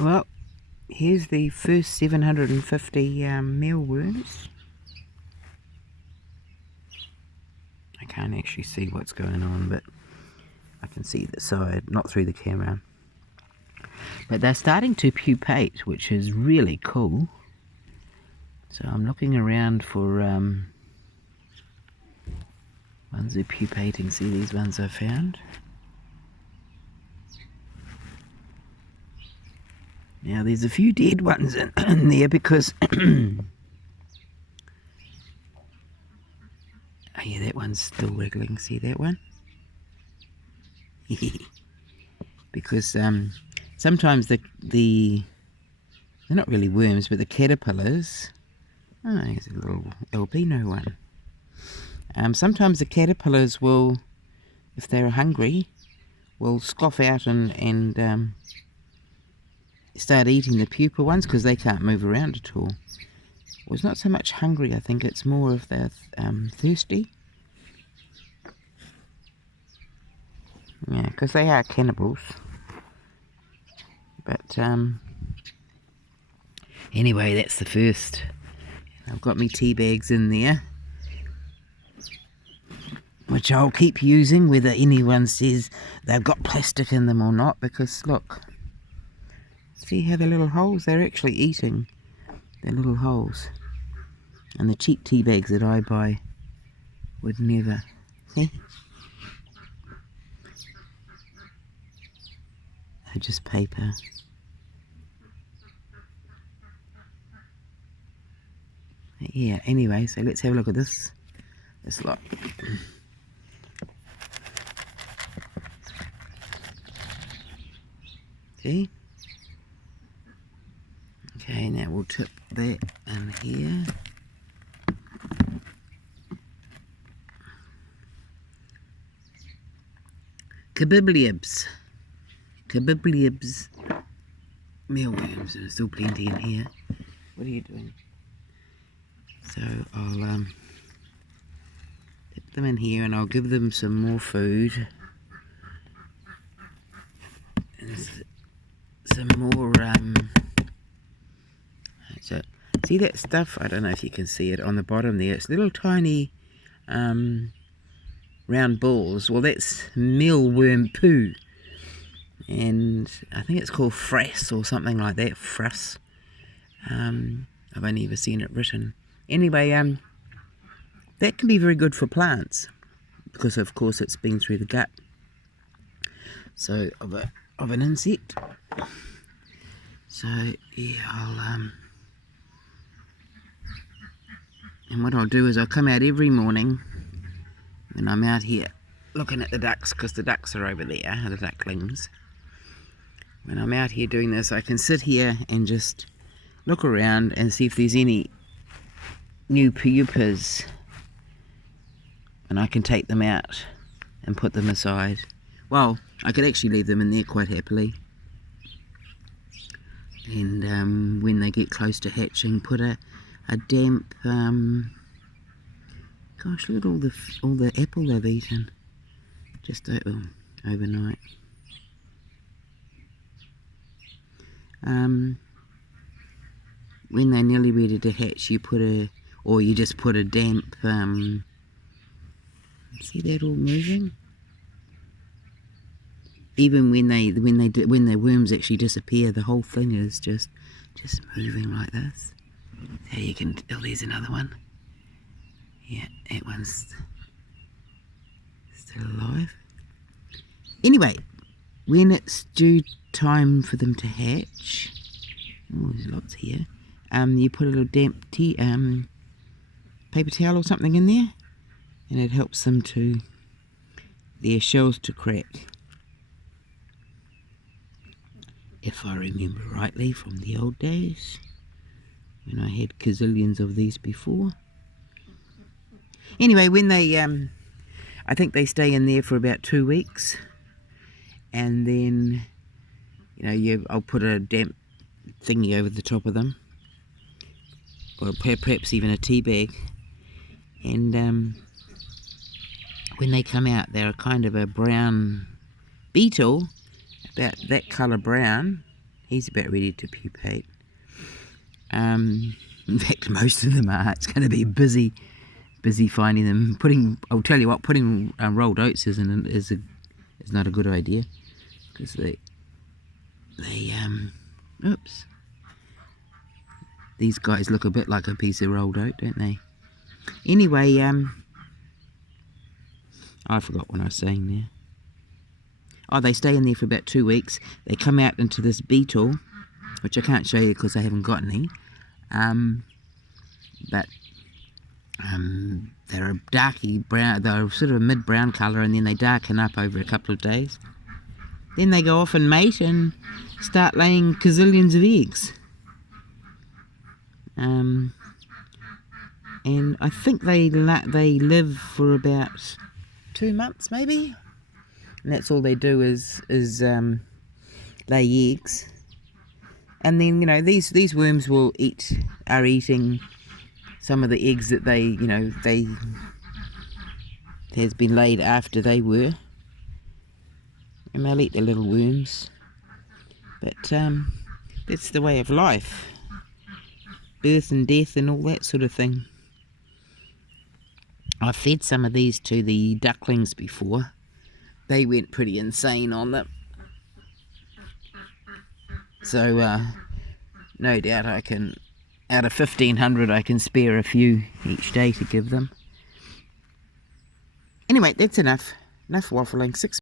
Well, here's the first 750 mealworms. I can't actually see what's going on, but I can see the side, not through the camera. But they're starting to pupate, which is really cool. So I'm looking around for ones who are pupating. See these ones I found? Now there's a few dead ones in there because oh yeah, that one's still wiggling. See that one? Because sometimes they're not really worms, but the caterpillars. Oh, here's a little albino one. Sometimes the caterpillars will, if they're hungry, will scoff out and start eating the pupa ones because they can't move around at all. Well, it's not so much hungry, I think it's more of they're thirsty. Yeah, because they are cannibals. But anyway, that's the first. I've got me tea bags in there, which I'll keep using whether anyone says they've got plastic in them or not, because look, see how the little holes, they're actually eating their little holes. And the cheap tea bags that I buy would never. See? They're just paper. Yeah, anyway, so let's have a look at this lot. See? Okay, now we'll tip that in here. Kabibliubs. Kabibliubs. Mealworms, and there's still plenty in here. What are you doing? So I'll dip them in here and I'll give them some more food. And some more, so see that stuff? I don't know if you can see it on the bottom there. It's little tiny round balls. Well, that's mealworm poo. And I think it's called frass or something like that. Frass. I've only ever seen it written. Anyway, that can be very good for plants because, of course, it's been through the gut. So of an insect. So yeah, I'll and what I'll do is I'll come out every morning when I'm out here looking at the ducks, because the ducks are over there, the ducklings. When I'm out here doing this, I can sit here and just look around and see if there's any new pupas, and I can take them out and put them aside. Well, I could actually leave them in there quite happily, and when they get close to hatching, put a damp gosh, look at all the apple they've eaten just overnight. When they're nearly ready to hatch, you just put a damp, see that all moving? Even when the worms actually disappear, the whole thing is just moving like this. So you can, oh, there's another one. Yeah, that one's still alive. Anyway, when it's due time for them to hatch, oh, there's lots here. You put a little damp paper towel or something in there, and it helps them their shells to crack. If I remember rightly from the old days, when I had gazillions of these before. Anyway, when they, I think they stay in there for about 2 weeks, and then, I'll put a damp thingy over the top of them, or perhaps even a tea bag, and when they come out, they're kind of a brown beetle, about that colour brown. He's about ready to pupate. In fact, most of them are. It's going to be busy finding them. I'll tell you what, putting rolled oats is not a good idea, because oops. These guys look a bit like a piece of rolled oat, don't they? Anyway, I forgot what I was saying there. Oh, they stay in there for about 2 weeks. They come out into this beetle, which I can't show you because I haven't got any. But they're a darky brown, they're sort of a mid-brown colour, and then they darken up over a couple of days. Then they go off and mate and start laying gazillions of eggs. And I think they live for about 2 months, maybe. And that's all they do is lay eggs. And then, you know, these worms are eating some of the eggs that has been laid after they were. And they'll eat the little worms. But that's the way of life. Birth and death and all that sort of thing. I've fed some of these to the ducklings before. They went pretty insane on them. So no doubt I can, out of 1,500, I can spare a few each day to give them. Anyway, that's enough waffling. 6